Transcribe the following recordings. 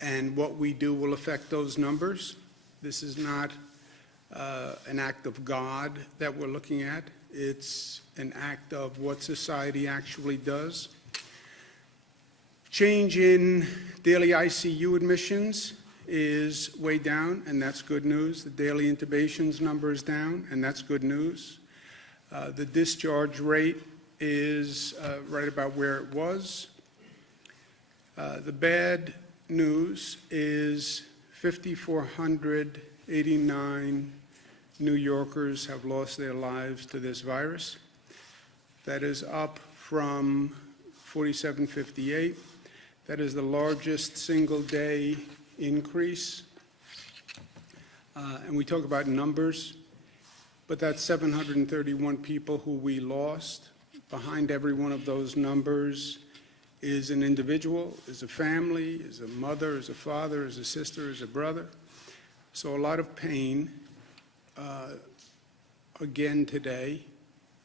and what we do will affect those numbers. This is not an act of God that we're looking at. It's an act of what society actually does. Change in daily ICU admissions is way down, and that's good news. The daily intubations number is down, and that's good news. The discharge rate is right about where it was. The bad news is 5,489 New Yorkers have lost their lives to this virus. That is up from 4,758. That is the largest single-day increase. And we talk about numbers, but that's 731 people who we lost. Behind every one of those numbers is an individual, is a family, is a mother, is a father, is a sister, is a brother. So a lot of pain, again today,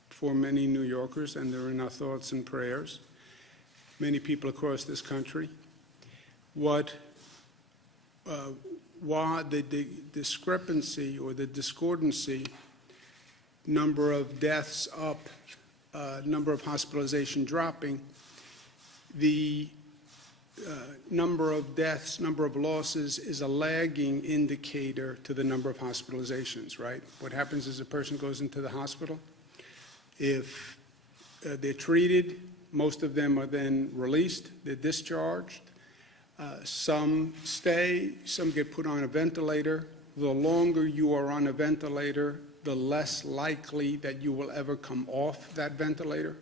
for many New Yorkers, and they're in our thoughts and prayers. Many people across this country. Why the discrepancy or the discordancy, number of deaths up, number of hospitalization dropping, the number of deaths, number of losses is a lagging indicator to the number of hospitalizations, right? What happens is a person goes into the hospital. If they're treated, most of them are then released, they're discharged. Some stay, some get put on a ventilator. The longer you are on a ventilator, the less likely that you will ever come off that ventilator.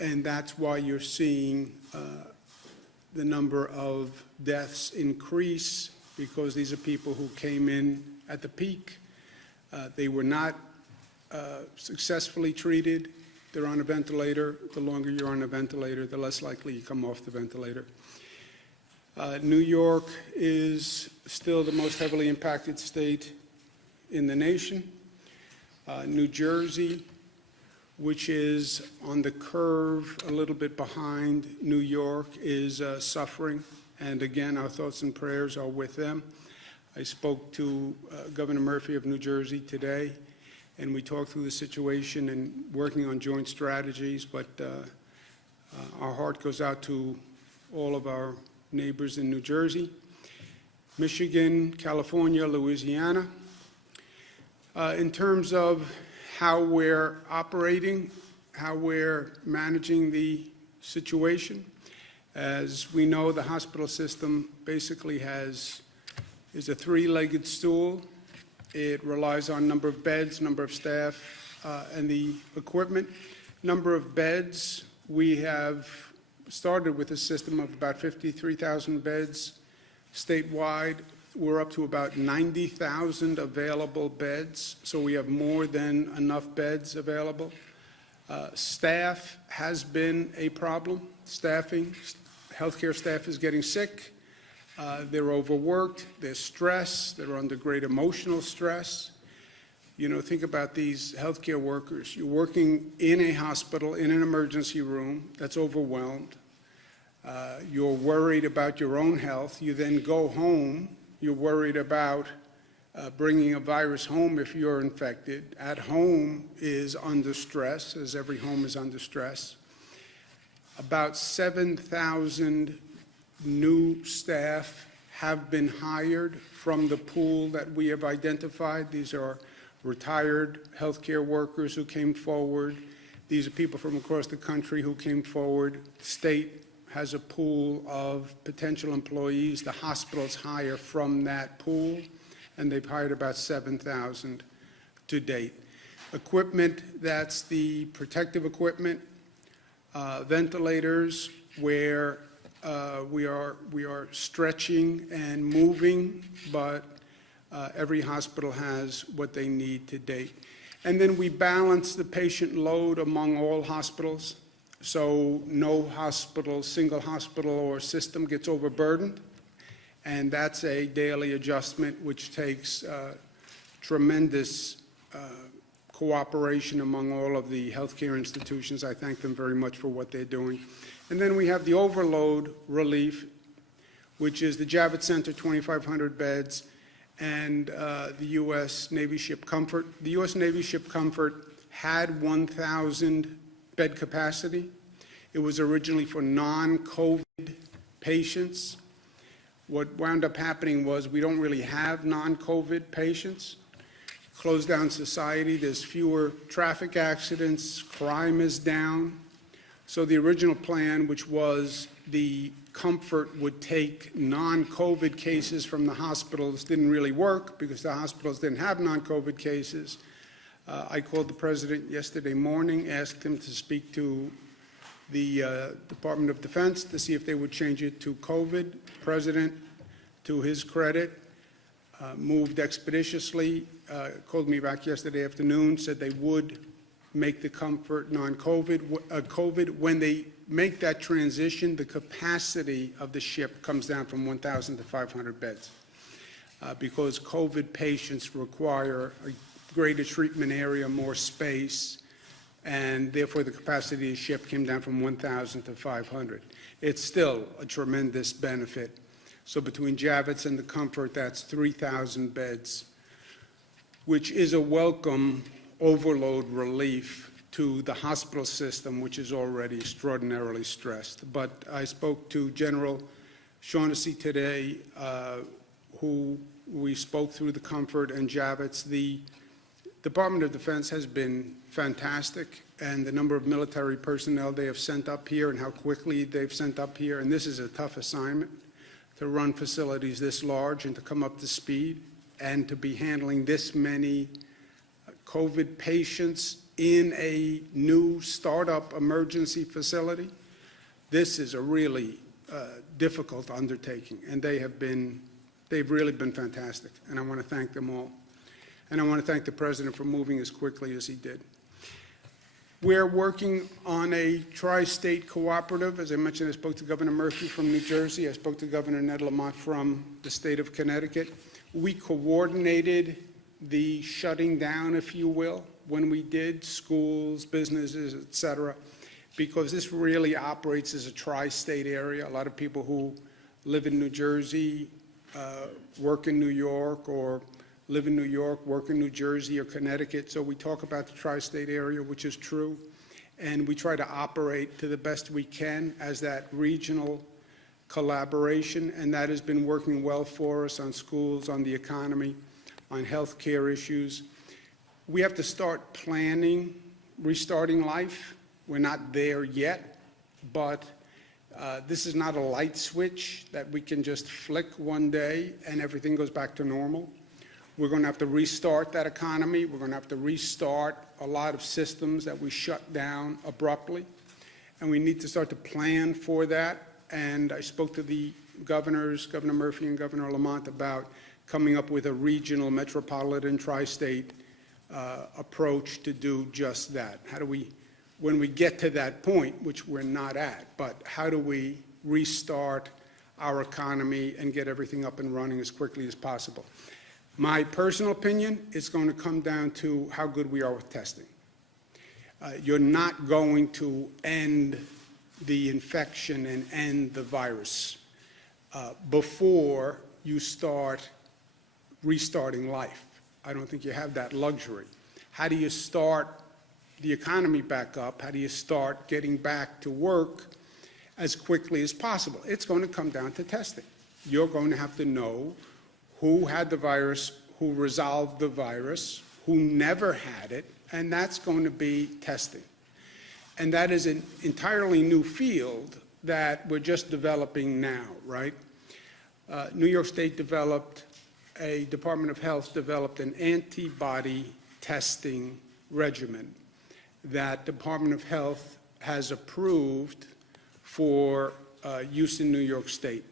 And that's why you're seeing the number of deaths increase, because these are people who came in at the peak. They were not successfully treated. They're on a ventilator. The longer you're on a ventilator, the less likely you come off the ventilator. New York is still the most heavily impacted state in the nation. New Jersey, which is on the curve a little bit behind New York, is suffering. And again, our thoughts and prayers are with them. I spoke to Governor Murphy of New Jersey today, and we talked through the situation and working on joint strategies, but our heart goes out to all of our neighbors in New Jersey, Michigan, California, Louisiana. In terms of how we're operating, how we're managing the situation, as we know, the hospital system basically is a three-legged stool. It relies on number of beds, number of staff, and the equipment. Number of beds, we have started with a system of about 53,000 beds statewide. We're up to about 90,000 available beds, so we have more than enough beds available. Staff has been a problem. Staffing, healthcare staff is getting sick. They're overworked, they're stressed, they're under great emotional stress. You know, think about these healthcare workers. You're working in a hospital, in an emergency room that's overwhelmed. You're worried about your own health. You then go home. You're worried about bringing a virus home if you're infected. At home is under stress, as every home is under stress. About 7,000 new staff have been hired from the pool that we have identified. These are retired healthcare workers who came forward. These are people from across the country who came forward. The state has a pool of potential employees. The hospitals hire from that pool, and they've hired about 7,000 to date. Equipment, that's the protective equipment, ventilators, where we are stretching and moving, but every hospital has what they need to date. And then we balance the patient load among all hospitals, so no hospital, single hospital or system gets overburdened, and that's a daily adjustment which takes tremendous cooperation among all of the healthcare institutions. I thank them very much for what they're doing. And then we have the overload relief, which is the Javits Center, 2,500 beds, and the U.S. Navy ship Comfort. The U.S. Navy ship Comfort had 1,000 bed capacity. It was originally for non-COVID patients. What wound up happening was we don't really have non-COVID patients. Closed down society, there's fewer traffic accidents, crime is down. So the original plan, which was the Comfort would take non-COVID cases from the hospitals, didn't really work because the hospitals didn't have non-COVID cases. I called the president yesterday morning, asked him to speak to the Department of Defense to see if they would change it to COVID. The president, to his credit, moved expeditiously, called me back yesterday afternoon, said they would make the Comfort non-COVID. COVID. When they make that transition, the capacity of the ship comes down from 1,000 to 500 beds because COVID patients require a greater treatment area, more space, and therefore the capacity of the ship came down from 1,000 to 500. It's still a tremendous benefit. So between Javits and the Comfort, that's 3,000 beds, which is a welcome overload relief to the hospital system, which is already extraordinarily stressed. But I spoke to General Shaughnessy today, who we spoke through the Comfort and Javits. The Department of Defense has been fantastic, and the number of military personnel they have sent up here and how quickly they've sent up here, and this is a tough assignment to run facilities this large and to come up to speed and to be handling this many COVID patients in a new startup emergency facility. This is a really difficult undertaking, and they've really been fantastic, and I want to thank them all. And I want to thank the President for moving as quickly as he did. We're working on a tri-state cooperative. As I mentioned, I spoke to Governor Murphy from New Jersey. I spoke to Governor Ned Lamont from the state of Connecticut. We coordinated the shutting down, if you will, when we did schools, businesses, et cetera, because this really operates as a tri-state area. A lot of people who live in New Jersey, work in New York, or live in New York, work in New Jersey or Connecticut. So we talk about the tri-state area, which is true, and we try to operate to the best we can as that regional collaboration, and that has been working well for us on schools, on the economy, on health care issues. We have to start planning, restarting life. We're not there yet, but this is not a light switch that we can just flick one day and everything goes back to normal. We're going to have to restart that economy. We're going to have to restart a lot of systems that we shut down abruptly, and we need to start to plan for that. And I spoke to the governors, Governor Murphy and Governor Lamont, about coming up with a regional, metropolitan, tri-state approach to do just that. How do we, when we get to that point, which we're not at, but how do we restart our economy and get everything up and running as quickly as possible? My personal opinion, it's going to come down to how good we are with testing. You're not going to end the infection and end the virus before you start restarting life. I don't think you have that luxury. How do you start the economy back up? How do you start getting back to work as quickly as possible? It's going to come down to testing. You're going to have to know who had the virus, who resolved the virus, who never had it, and that's going to be testing. And that is an entirely new field that we're just developing now, right? New York State developed, a Department of Health developed an antibody testing regimen that Department of Health has approved for use in New York State.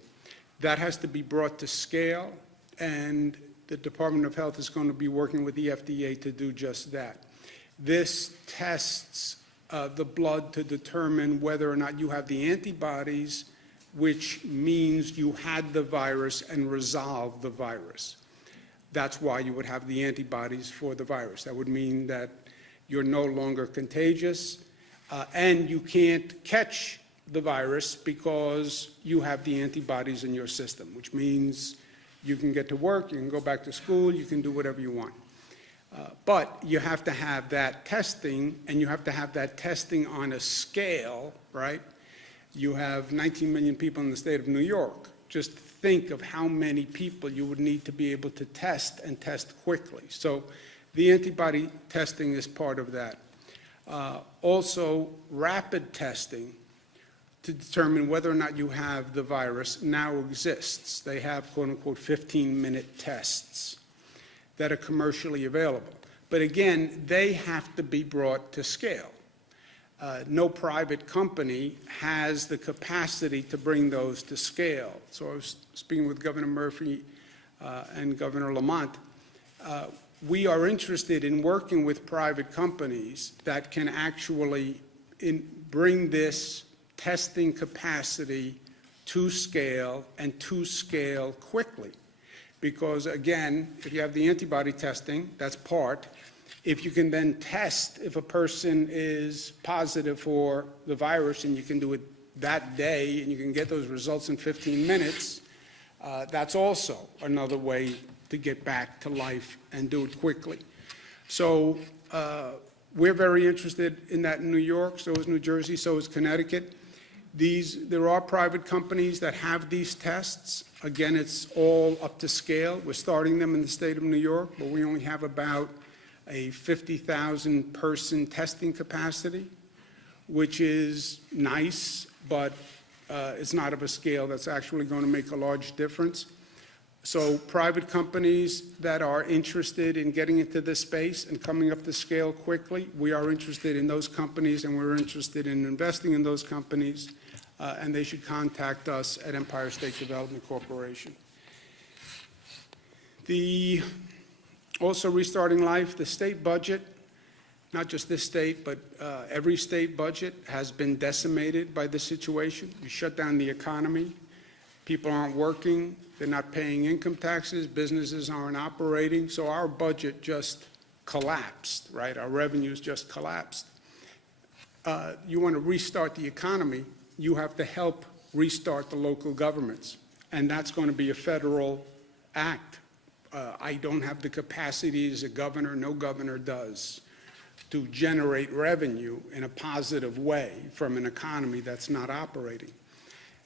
That has to be brought to scale, and the Department of Health is going to be working with the FDA to do just that. This tests the blood to determine whether or not you have the antibodies, which means you had the virus and resolved the virus. That's why you would have the antibodies for the virus. That would mean that you're no longer contagious, and you can't catch the virus because you have the antibodies in your system, which means you can get to work, you can go back to school, you can do whatever you want. But you have to have that testing, and you have to have that testing on a scale, right? You have 19 million people in the state of New York. Just think of how many people you would need to be able to test and test quickly. So the antibody testing is part of that. Also, rapid testing to determine whether or not you have the virus now exists. They have, quote unquote, 15-minute tests that are commercially available. But again, they have to be brought to scale. No private company has the capacity to bring those to scale. So I was speaking with Governor Murphy and Governor Lamont. We are interested in working with private companies that can actually bring this testing capacity to scale, and to scale quickly. Because again, if you have the antibody testing, that's part. If you can then test if a person is positive for the virus, and you can do it that day, and you can get those results in 15 minutes, that's also another way to get back to life and do it quickly. So we're very interested in that in New York, so is New Jersey, so is Connecticut. There are private companies that have these tests. Again, it's all up to scale. We're starting them in the state of New York, but we only have about a 50,000 person testing capacity, which is nice, but it's not of a scale that's actually going to make a large difference. So private companies that are interested in getting into this space and coming up to scale quickly, we are interested in those companies, and we're interested in investing in those companies, and they should contact us at Empire State Development Corporation. Also restarting life, the state budget, not just this state, but every state budget has been decimated by this situation. You shut down the economy, people aren't working, they're not paying income taxes, businesses aren't operating, so our budget just collapsed, right? Our revenues just collapsed. You want to restart the economy, you have to help restart the local governments, and that's going to be a federal act. I don't have the capacity as a governor, no governor does, to generate revenue in a positive way from an economy that's not operating.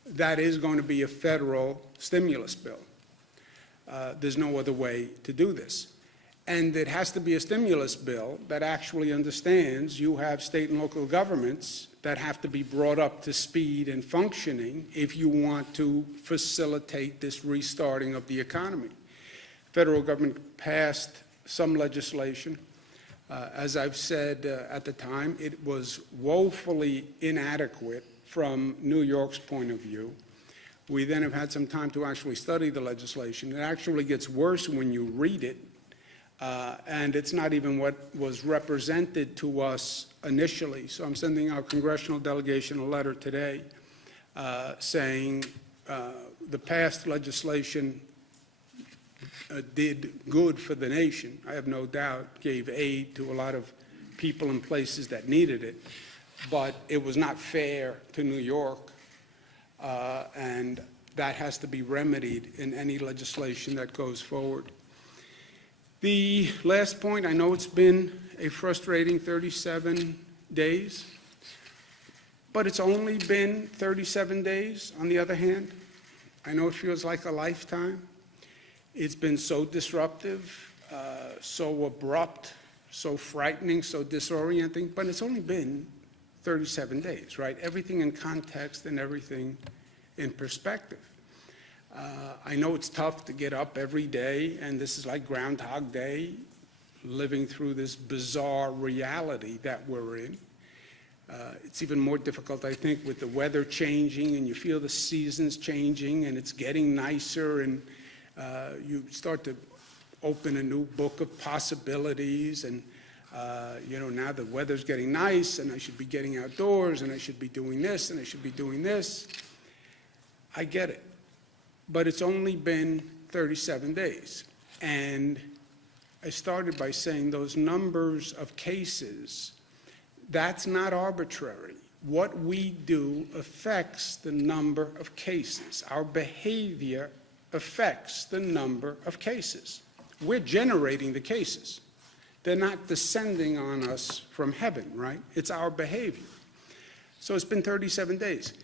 That is going to be a federal stimulus bill. There's no other way to do this. And it has to be a stimulus bill that actually understands you have state and local governments that have to be brought up to speed and functioning if you want to facilitate this restarting of the economy. Federal government passed some legislation. As I've said at the time, it was woefully inadequate from New York's point of view. We then have had some time to actually study the legislation. It actually gets worse when you read it, and it's not even what was represented to us initially. So I'm sending our congressional delegation a letter today saying the past legislation did good for the nation, I have no doubt, gave aid to a lot of people and places that needed it, but it was not fair to New York, and that has to be remedied in any legislation that goes forward. The last point, I know it's been a frustrating 37 days, but it's only been 37 days on the other hand. I know it feels like a lifetime. It's been so disruptive, so abrupt, so frightening, so disorienting, but it's only been 37 days, right? Everything in context and everything in perspective. I know it's tough to get up every day, and this is like Groundhog Day, living through this bizarre reality that we're in. It's even more difficult, I think, with the weather changing, and you feel the seasons changing, and it's getting nicer, and you start to open a new book of possibilities, and now the weather's getting nice, and I should be getting outdoors, and I should be doing this, and I should be doing this. I get it. But it's only been 37 days. And I started by saying those numbers of cases, that's not arbitrary. what we do affects the number of cases. Our behavior affects the number of cases. We're generating the cases. They're not descending on us from heaven, right? It's our behavior. So it's been 37 days.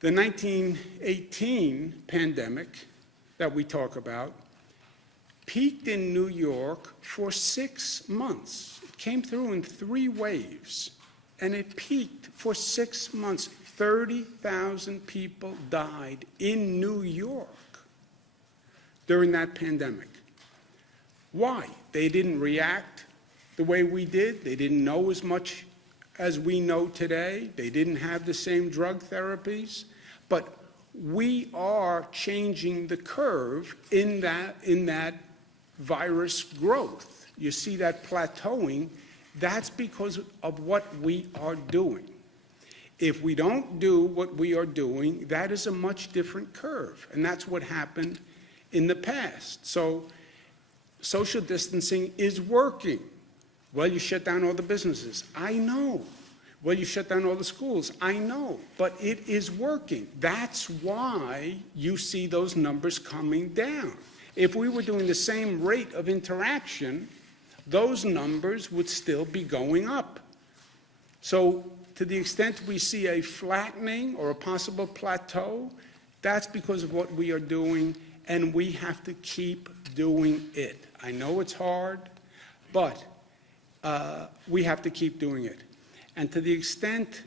The 1918 pandemic that we talk about peaked in New York for 6 months. It came through in 3 waves, and it peaked for 6 months. 30,000 people died in New York during that pandemic. Why? They didn't react the way we did. They didn't know as much as we know today. They didn't have the same drug therapies. But we are changing the curve in that virus growth. You see that plateauing. That's because of what we are doing. If we don't do what we are doing, that is a much different curve. And that's what happened in the past. So social distancing is working. Well, you shut down all the businesses. I know. Well, you shut down all the schools. I know. But it is working. That's why you see those numbers coming down. If we were doing the same rate of interaction, those numbers would still be going up. So to the extent we see a flattening or a possible plateau, that's because of what we are doing, and we have to keep doing it. I know it's hard, but we have to keep doing it. And to the extent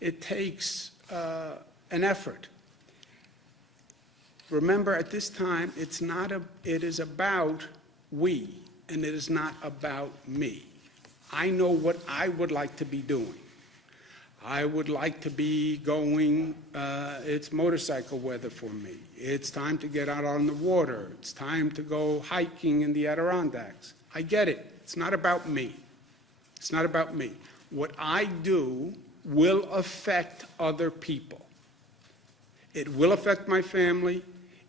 it takes an effort, remember at this time it is about we, and it is not about me. I know what I would like to be doing. I would like to be going, it's motorcycle weather for me. It's time to get out on the water. It's time to go hiking in the Adirondacks. I get it. It's not about me. It's not about me. What I do will affect other people. It will affect my family.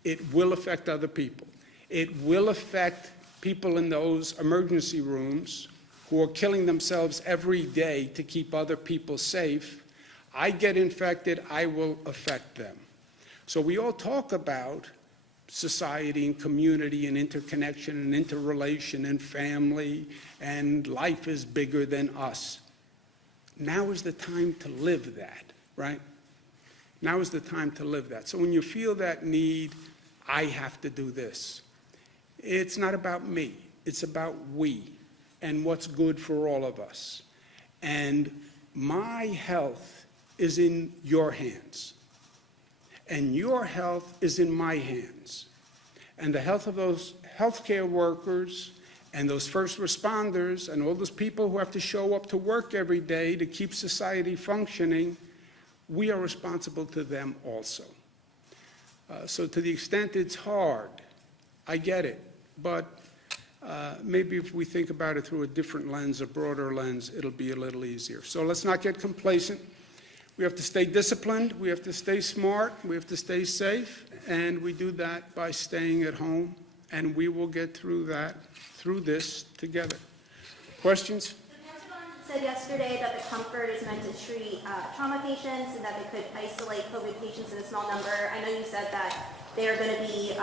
It will affect other people. It will affect people in those emergency rooms who are killing themselves every day to keep other people safe. I get infected, I will affect them. So we all talk about society and community and interconnection and interrelation and family, and life is bigger than us. Now is the time to live that, right? Now is the time to live that. So when you feel that need, I have to do this. It's not about me, it's about we and what's good for all of us. And my health is in your hands. And your health is in my hands. And the health of those healthcare workers and those first responders and all those people who have to show up to work every day to keep society functioning, we are responsible to them also. So to the extent it's hard, I get it. But maybe if we think about it through a different lens, a broader lens, it'll be a little easier. So let's not get complacent. We have to stay disciplined, we have to stay smart, we have to stay safe, and we do that by staying at home, and we will get through this together. Questions? The Pentagon said yesterday that the Comfort is meant to treat trauma patients and that they could isolate COVID patients in a small number. I know you said that they're going to be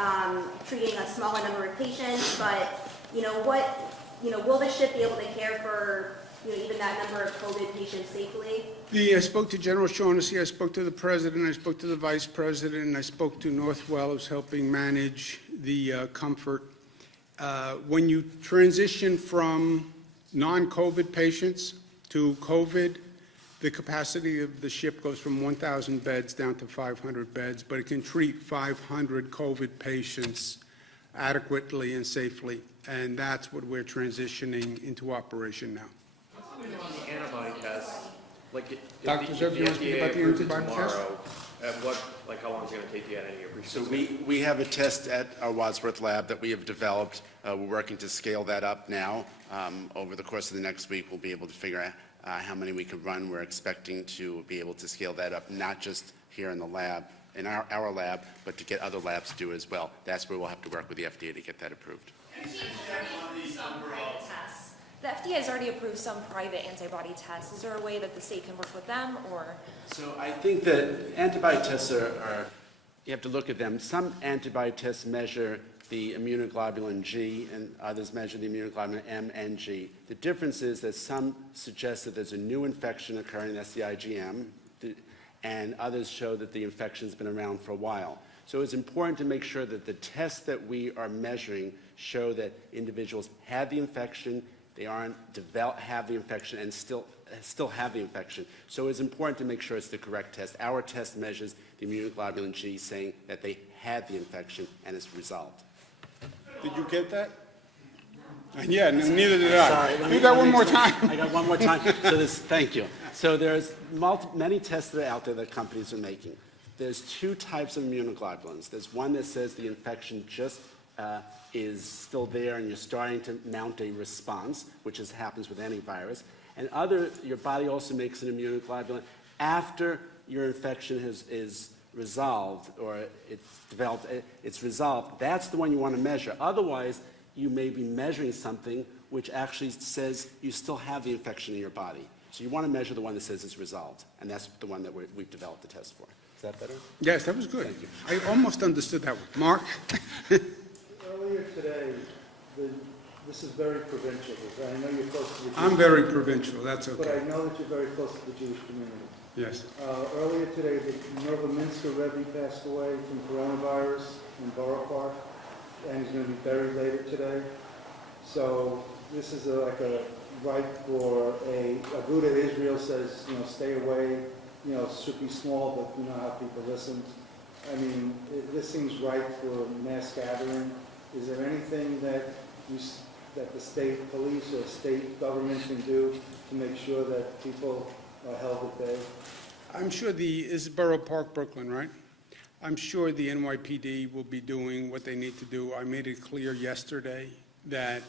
treating a smaller number of patients, but will the ship be able to care for even that number of COVID patients safely? I spoke to General Shaughnessy, I spoke to the President, I spoke to the Vice President, and I spoke to Northwell, who's helping manage the Comfort. When you transition from non-COVID patients to COVID, the capacity of the ship goes from 1,000 beds down to 500 beds, but it can treat 500 COVID patients adequately and safely, and that's what we're transitioning into operation now. On the antibody test, Dr. Zerb, you want to speak about the antibody test? How long is it going to take you at any of your So we have a test at our Wadsworth lab that we have developed. We're working to scale that up now. Over the course of the next week, we'll be able to figure out how many we can run. We're expecting to be able to scale that up, not just here in the lab, in our lab, but to get other labs to do as well. That's where we'll have to work with the FDA to get that approved. Tests The FDA has already approved some private antibody tests. Is there a way that the state can work with them, or? So I think that antibody tests are, you have to look at them. Some antibody tests measure the immunoglobulin G, and others measure the immunoglobulin M and G. The difference is that some suggest that there's a new infection occurring, that's the IgM, and others show that the infection's been around for a while. So it's important to make sure that the tests that we are measuring show that individuals had the infection, they aren't have the infection, and still have the infection. So it's important to make sure it's the correct test. Our test measures the immunoglobulin G, saying that they had the infection and it's resolved. Did you get that? Yeah, neither did I. Sorry, Do that one more time. I got one more time. So thank you. So there's many tests that are out there that companies are making. There's two types of immunoglobulins. There's one that says the infection just is still there and you're starting to mount a response, which happens with any virus. And your body also makes an immunoglobulin after your infection is resolved, or it's developed, it's resolved. That's the one you want to measure. Otherwise, you may be measuring something which actually says you still have the infection in your body. So you want to measure the one that says it's resolved, and that's the one that we've developed the test for. Is that better? Yes, that was good. Thank you. I almost understood that one. Mark? Earlier today, this is very provincial. I know you're close to the Jewish I'm very provincial, that's but okay. I know that you're very close to the Jewish community. Yes. Earlier today, the Novominsker Rebbe passed away from coronavirus in Borough Park, and he's going to be buried later today. So this is like a right for a Aguda Israel says, stay away, it should be small, but you know how people listen. I mean, this seems right for mass gathering. Is there anything that the state police or state government can do to make sure that people are held at bay? I'm sure is Borough Park, Brooklyn, right? I'm sure the NYPD will be doing what they need to do. I made it clear yesterday that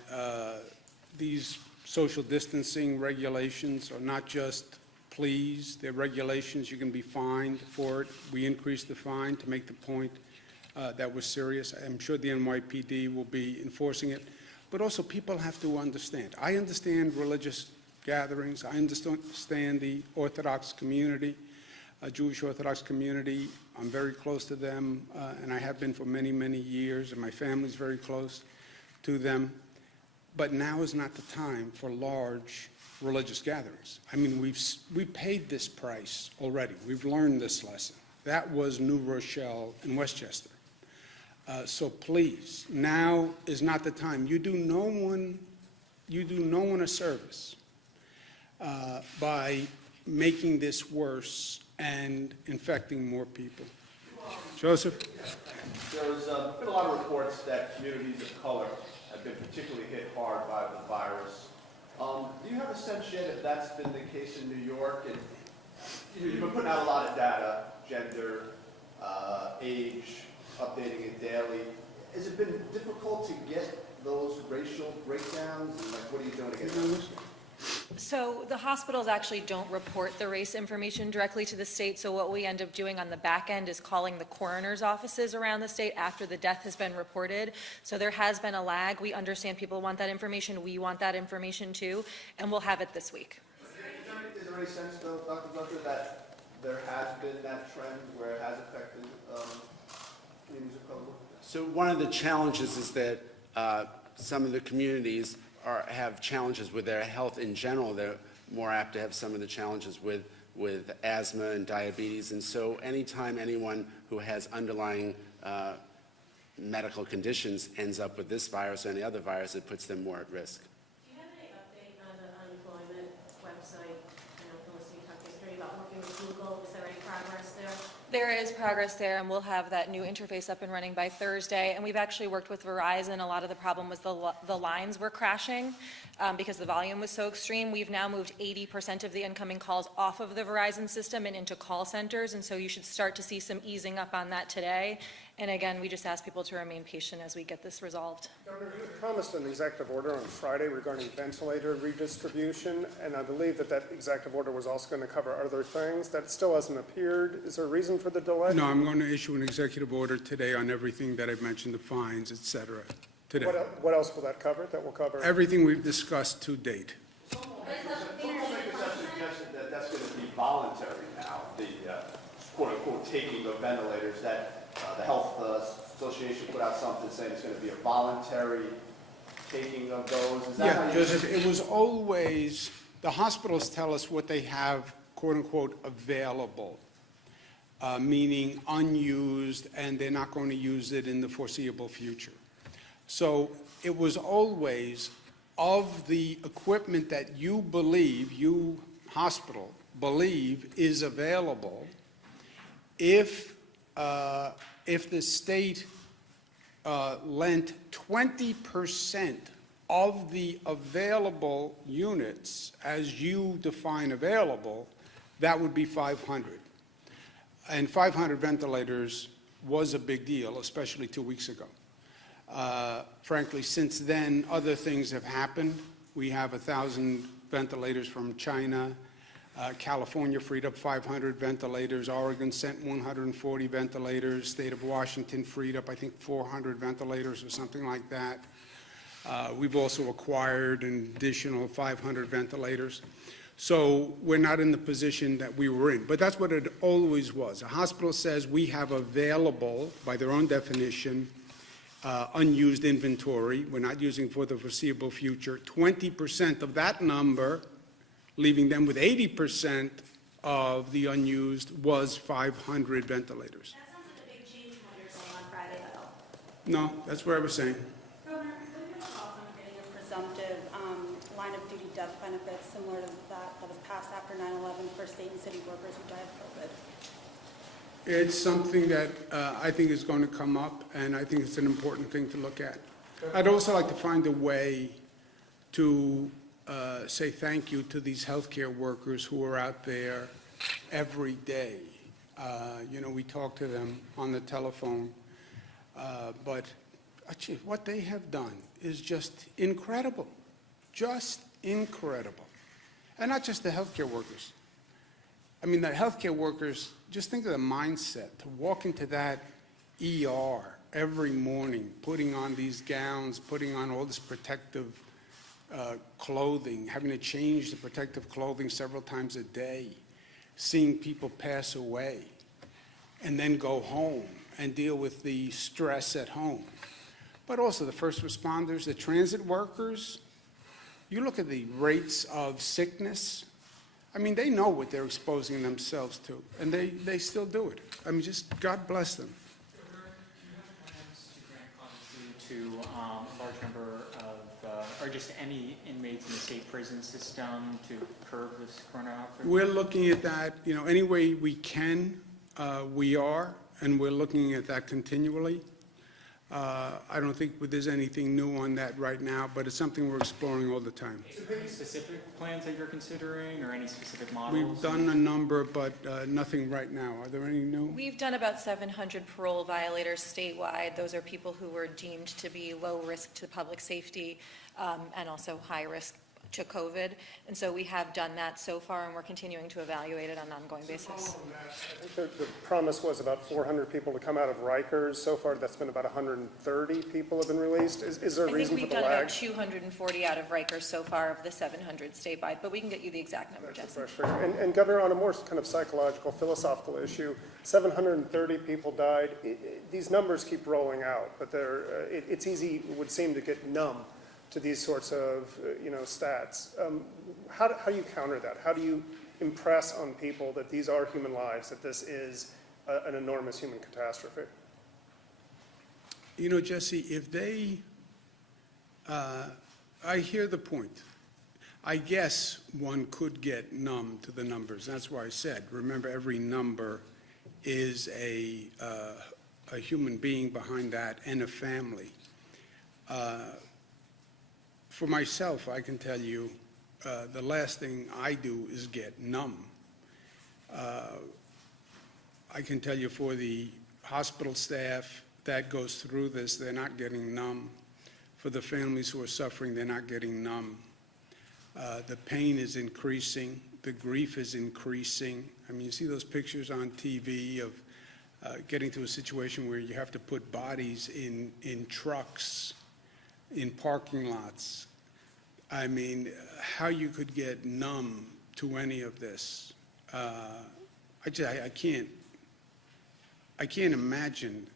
these social distancing regulations are not just pleas, they're regulations. You can be fined for it. We increased the fine to make the point that was serious. I'm sure the NYPD will be enforcing it. But also people have to understand. I understand religious gatherings. I understand the Orthodox community, Jewish Orthodox community. I'm very close to them, and I have been for many, many years, and my family's very close to them. But now is not the time for large religious gatherings. I mean, we paid this price already. We've learned this lesson. That was New Rochelle and Westchester. So please, now is not the time. You do no one a service by making this worse and infecting more people. Joseph? There's been a lot of reports that communities of color have been particularly hit hard by the virus. Do you have a sense yet if that's been the case in New York? And you've been putting out a lot of data, gender, age, updating it daily. Has it been difficult to get those racial breakdowns? And what are you doing to get those? So the hospitals actually don't report the race information directly to the state, so what we end up doing on the back end is calling the coroner's offices around the state after the death has been reported. So there has been a lag. We understand people want that information. We want that information too, and we'll have it this week. Is there any sense, though, Dr. Gunther, that there has been that trend where it has affected communities of color? So one of the challenges is that some of the communities have challenges with their health in general. They're more apt to have some of the challenges with asthma and diabetes. And so anytime anyone who has underlying medical conditions ends up with this virus or any other virus, it puts them more at risk. Do you have any update on the unemployment website? I know Felicity talked yesterday about working with Google. Is there any progress there? There is progress there, and we'll have that new interface up and running by Thursday. And we've actually worked with Verizon. A lot of the problem was the lines were crashing because the volume was so extreme. We've now moved 80% of the incoming calls off of the Verizon system and into call centers, and so you should start to see some easing up on that today. And again, we just ask people to remain patient as we get this resolved. Governor, you promised an executive order on Friday regarding ventilator redistribution, and I believe that executive order was also going to cover other things. That still hasn't appeared. Is there a reason for the delay? No, I'm going to issue an executive order today on everything that I've mentioned, the fines, et cetera, today. What else will that cover? That will cover? Everything we've discussed to date. Some lawmakers have suggested that that's going to be voluntary now, the quote-unquote taking of ventilators, that the Health Association put out something saying it's going to be a voluntary taking of those. Is that how Yeah, you? Joseph, it was always, the hospitals tell us what they have, quote-unquote, available, meaning unused, and they're not going to use it in the foreseeable future. So it was always of the equipment that you believe, you hospital believe is available, if the state lent 20% of the available units, as you define available, that would be 500. And 500 ventilators was a big deal, especially 2 weeks ago. Frankly, since then, other things have happened. We have 1,000 ventilators from China. California freed up 500 ventilators. Oregon sent 140 ventilators. State of Washington freed up, I think, 400 ventilators or something like that. We've also acquired an additional 500 ventilators. So we're not in the position that we were in. But that's what it always was. A hospital says we have available, by their own definition, unused inventory. We're not using for the foreseeable future. 20% of that number, leaving them with 80% of the unused, was 500 ventilators. That sounds like a big change from what you were saying on Friday, though. No, that's what I was saying. Governor, what are your thoughts on getting a presumptive line of duty death benefits similar to that was passed after 9/11 for state and city workers who died of COVID? It's something that I think is going to come up, and I think it's an important thing to look at. I'd also like to find a way to say thank you to these healthcare workers who are out there every day. We talk to them on the telephone, but actually, what they have done is just incredible, And not just the healthcare workers. I mean, the healthcare workers, just think of the mindset to walk into that ER every morning, putting on these gowns, putting on all this protective clothing, having to change the protective clothing several times a day, seeing people pass away, and then go home and deal with the stress at home. But also the first responders, the transit workers. You look at the rates of sickness. I mean, they know what they're exposing themselves to, and they still do it. I mean, just God bless them. Governor, do you have plans to grant clemency to a large number of, or just any inmates in the state prison system to curb this corona outbreak? We're looking at that, any way we can, we are, and we're looking at that continually. I don't think there's anything new on that right now, but it's something we're exploring all the time. Is there any specific plans that you're considering, or any specific models? We've done a number, but nothing right now. Are there any new? We've done about 700 parole violators statewide. Those are people who were deemed to be low risk to public safety and also high risk to COVID. And so we have done that so far, and we're continuing to evaluate it on an ongoing basis. I think the promise was about 400 people to come out of Rikers. So far, that's been about 130 people have been released. Is there a I think reason for we've the done lag? about 240 out of Rikers so far of the 700 statewide, but we can get you the exact number, That's a Jesse. fresh figure. And Governor, on a more kind of psychological, philosophical issue, 730 people died. These numbers keep rolling out, but it's easy, it would seem, to get numb to these sorts of, stats. How do you counter that? How do you impress on people that these are human lives, that this is an enormous human catastrophe? Jesse, if they, I hear the point. I guess one could get numb to the numbers. That's why I said, remember, every number is a human being behind that and a family. For myself, I can tell you, the last thing I do is get numb. I can tell you for the hospital staff that goes through this, they're not getting numb. For the families who are suffering, they're not getting numb. The pain is increasing. The grief is increasing. I mean, you see those pictures on TV of getting to a situation where you have to put bodies in trucks in parking lots. I mean, how you could get numb to any of this, I can't imagine,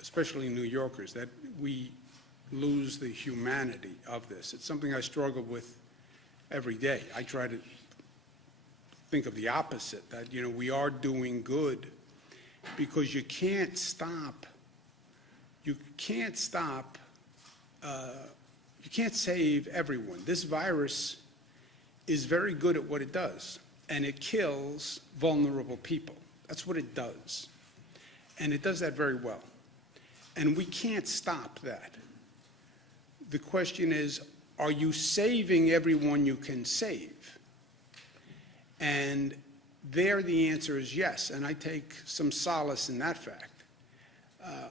especially New Yorkers, that we lose the humanity of this. It's something I struggle with every day. I try to think of the opposite, that, we are doing good, because you can't stop, you can't save everyone. This virus is very good at what it does, and it kills vulnerable people. That's what it does. And it does that very well. And we can't stop that. The question is, are you saving everyone you can save? And there the answer is yes, and I take some solace in that fact.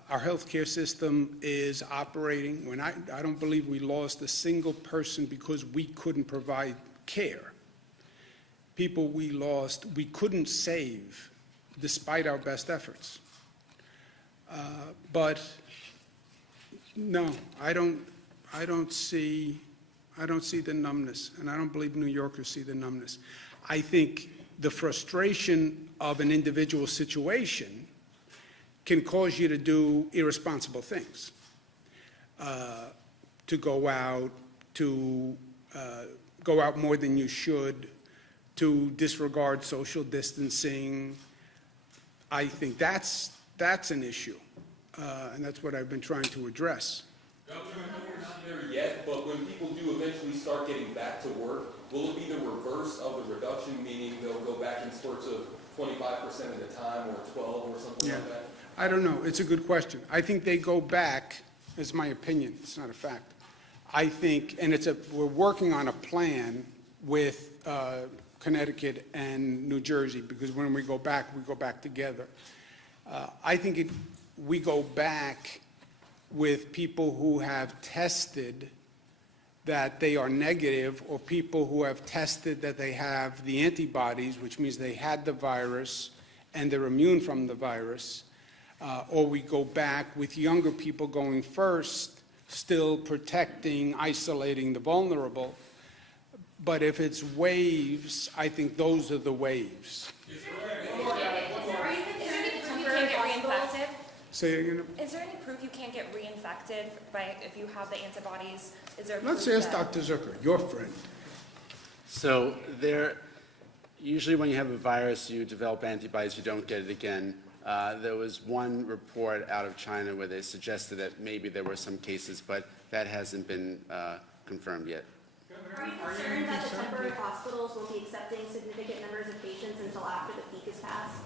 Our healthcare system is operating. I don't believe we lost a single person because we couldn't provide care. People we lost, we couldn't save despite our best efforts. But no, I don't see the numbness, and I don't believe New Yorkers see the numbness. I think the frustration of an individual situation can cause you to do irresponsible things, to go out more than you should, to disregard social distancing. I think that's an issue, and that's what I've been trying to address. Governor, I know we're not there yet, but when people do eventually start getting back to work, will it be the reverse of the reduction, meaning they'll go back in spurts of 25% at a time, or 12, or something like that? I don't know. It's a good question. I think they go back, it's my opinion, it's not a fact. I think, and we're working on a plan with Connecticut and New Jersey, because when we go back together. I think we go back with people who have tested that they are negative, or people who have tested that they have the antibodies, which means they had the virus and they're immune from the virus, or we go back with younger people going first, still protecting, isolating the vulnerable. But if it's waves, I think those are the waves. Is there any proof you can't get reinfected? Say it again. Is there any proof you can't get reinfected if you have the antibodies? Is there Let's proof ask that- Dr. Zucker, your friend. So usually when you have a virus, you develop antibodies, you don't get it again. There was one report out of China where they suggested that maybe there were some cases, but that hasn't been confirmed yet. Are you concerned that the temporary hospitals won't be accepting significant numbers of patients until after the peak is passed?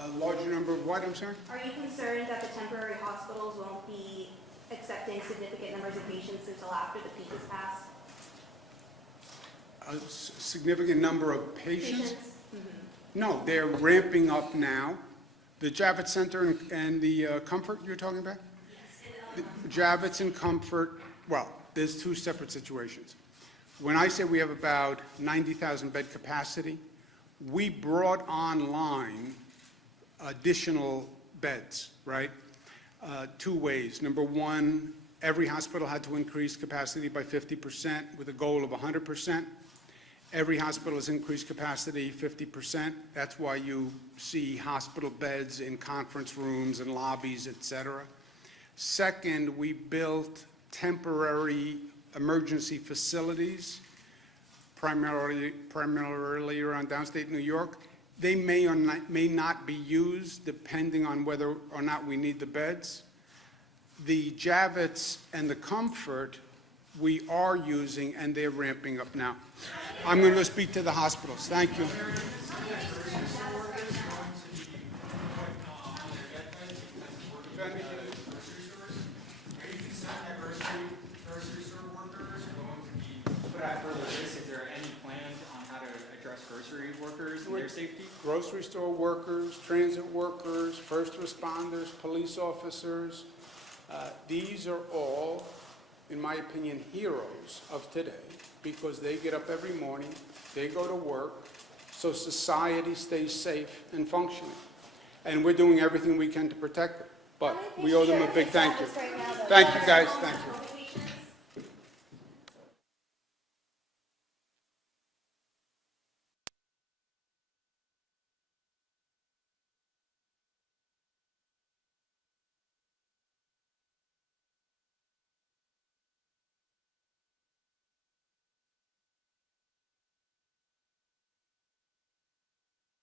A larger number of what, I'm sorry? Are you concerned that the temporary hospitals won't be accepting significant numbers of patients until after the peak is passed? A significant number of patients? No, they're ramping up now. The Javits Center and the Comfort you're talking about? Yes. The Javits and Comfort, well, there's two separate situations. When I say we have about 90,000 bed capacity, we brought online additional beds, right? Two ways. Number one, every hospital had to increase capacity by 50% with a goal of 100%. Every hospital has increased capacity 50%. That's why you see hospital beds in conference rooms and lobbies, et cetera. Second, we built temporary emergency facilities, primarily around downstate New York. They may or may not be used depending on whether or not we need the beds. The Javits and the Comfort we are using, and they're ramping up now. I'm going to go speak to the hospitals. Thank you. Is there any plans on how to address grocery workers and their safety? Grocery store workers, transit workers, first responders, police officers, these are all, in my opinion, heroes of today, because they get up every morning, they go to work, so society stays safe and functioning. And we're doing everything we can to protect them. But we owe them a big thank you. Thank you, guys. Thank you.